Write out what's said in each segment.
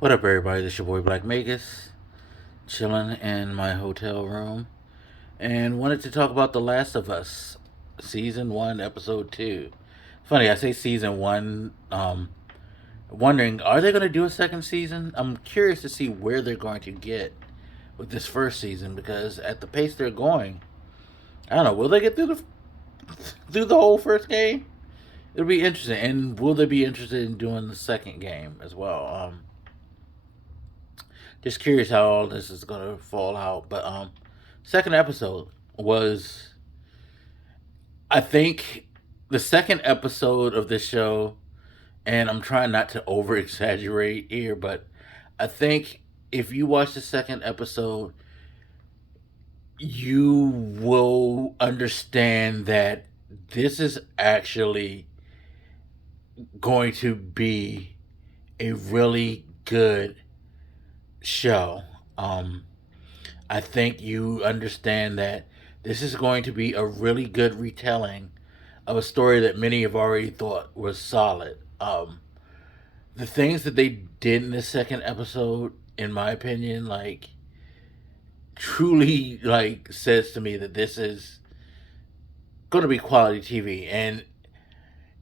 What up, everybody? This your boy Black Magus, chilling in my hotel room, and wanted to talk about The Last of Us, season one, episode two. Funny, I say season one. Wondering, are they going to do a second season? I'm curious to see where they're going to get with this first season because at the pace they're going, I don't know. Will they get through the whole first game? It'll be interesting, and will they be interested in doing the second game as well? Just curious how all this is gonna fall out. But second episode was, I think, the second episode of this show, and I'm trying not to over exaggerate here, but I think if you watch the second episode, you will understand that this is actually going to be a really good show. I think you understand that this is going to be a really good retelling of a story that many have already thought was solid. The things that they did in the second episode, in my opinion, truly says to me that this is going to be quality TV, and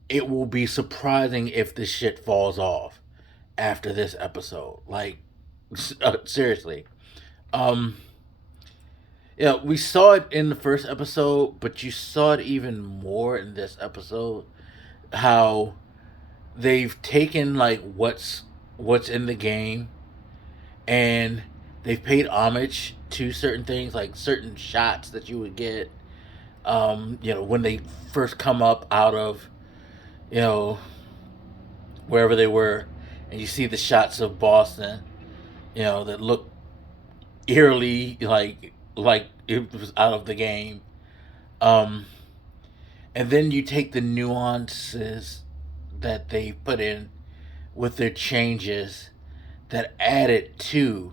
it will be surprising if this shit falls off after this episode. Seriously. Um, Yeah, we saw it in the first episode, but you saw it even more in this episode. How they've taken what's in the game, and they've paid homage to certain things, like certain shots that you would get. When they first come up out of you know wherever they were, and you see the shots of Boston, that look eerily like it was out of the game. Um, and then you take the nuances that they put in with their changes that added to,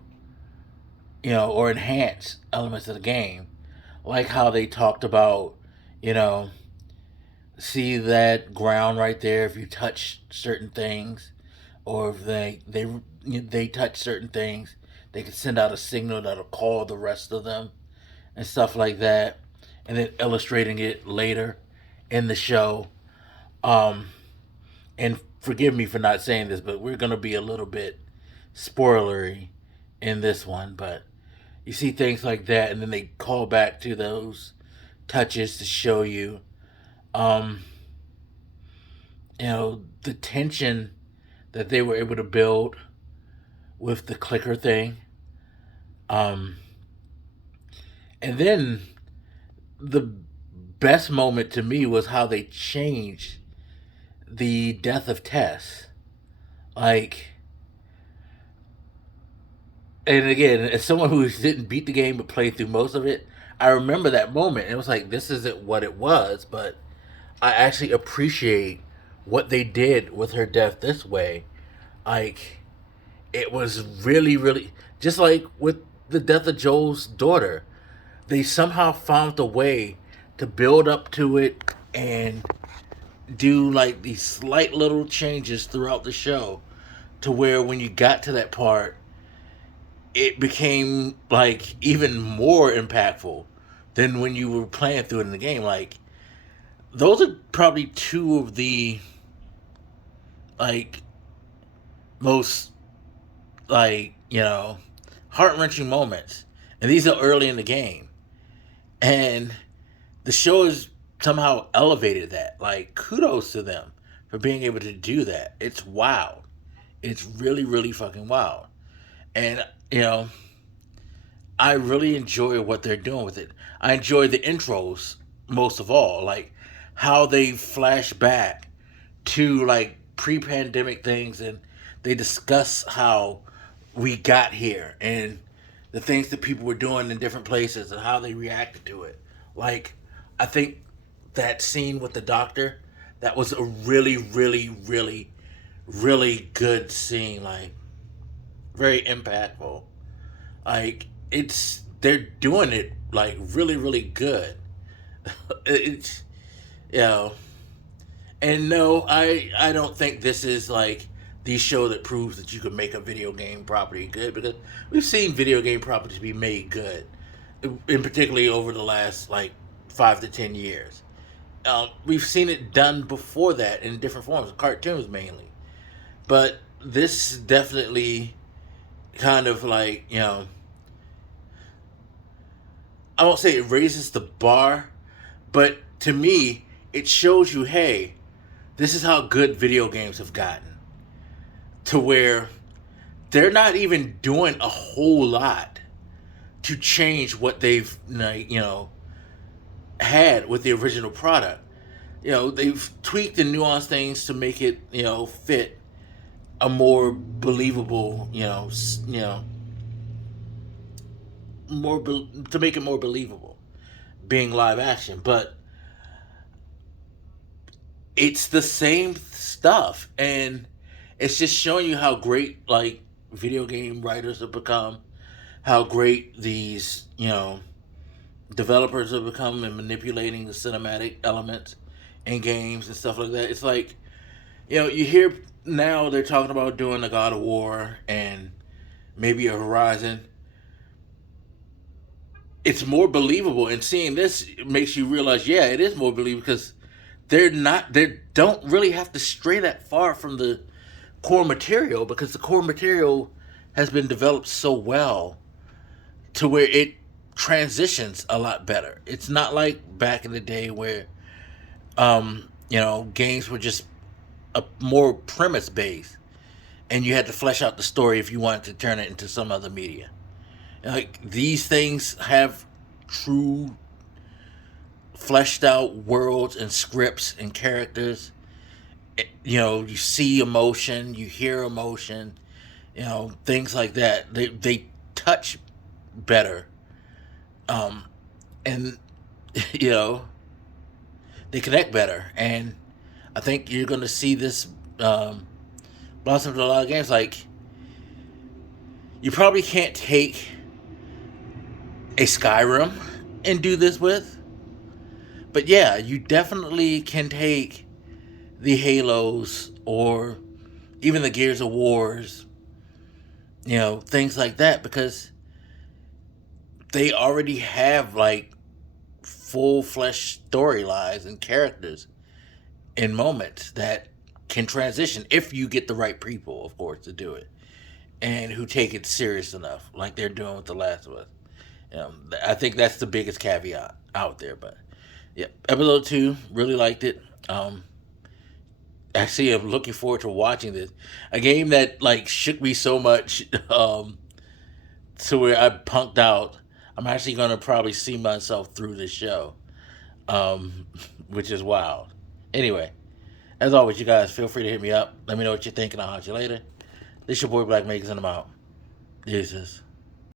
or enhance elements of the game, like how they talked about, you know, see that ground right there. If you touch certain things, or if they touch certain things, they can send out a signal that'll call the rest of them and stuff like that, and then illustrating it later in the show. Um, and forgive me for not saying this, but we're gonna be a little bit spoilery in this one. But you see things like that, and then they call back to those touches to show you, um, the tension that they were able to build with the clicker thing. Um, and then the best moment to me was how they changed the death of Tess. Like, and again, as someone who didn't beat the game but played through most of it, I remember that moment. It was like, this isn't what it was, but I actually appreciate what they did with her death this way. Like, it was really, really just like with the death of Joel's daughter. They somehow found a way to build up to it and do like these slight little changes throughout the show to where when you got to that part, it became like even more impactful than when you were playing through it in the game. Like, those are probably two of the like most heart wrenching moments, and these are early in the game, and the show has somehow elevated that. Like, kudos to them for being able to do that. It's wild. It's really, really fucking wild. And, I really enjoy what they're doing with it. I enjoy the intros most of all. Like, how they flash back to, like, pre pandemic things, and they discuss how we got here and the things that people were doing in different places and how they reacted to it. Like, I think that scene with the doctor, that was a really, really, really, really good scene. Like, very impactful. Like, they're doing it like really, really good. it's you know, and no, I don't think this is like the show that proves that you can make a video game property good, because we've seen video game properties be made good, in particularly over the last like 5 to 10 years. We've seen it done before that in different forms, cartoons mainly, but this definitely kind of like, I won't say it raises the bar, but to me it shows you, hey, this is how good video games have gotten, to where they're not even doing a whole lot to change what they've had with the original product. They've tweaked and nuanced things to make it fit a more believable, to make it more believable being live action, but it's the same stuff, and it's just showing you how great like video game writers have become, how great these developers have become in manipulating the cinematic elements in games and stuff like that. It's like, you hear now they're talking about doing a God of War and maybe a Horizon. It's more believable, and seeing this makes you realize, yeah, it is more believable, because they don't really have to stray that far from the core material, because the core material has been developed so well to where it transitions a lot better. It's not like back in the day where games were just a more premise based, and you had to flesh out the story if you wanted to turn it into some other media. Like, these things have true fleshed out worlds and scripts and characters. You see emotion, you hear emotion, things like that. They touch better, and you know they connect better. And I think you're going to see this blossom to a lot of games. Like, you probably can't take a Skyrim and do this with, but yeah, you definitely can take the Halos or even the Gears of Wars, things like that, because they already have like full flesh storylines and characters in moments that can transition if you get the right people, of course, to do it, and who take it serious enough, like they're doing with The Last of Us. I think that's the biggest caveat out there. But yeah, episode 2, really liked it. Actually, I'm looking forward to watching this. A game that like shook me so much, to where I punked out. I'm actually gonna probably see myself through this show, um, which is wild. Anyway, as always, you guys feel free to hit me up. Let me know what you're thinking. I'll haunt you later. This your boy Black Makers, and I'm out. Deuces.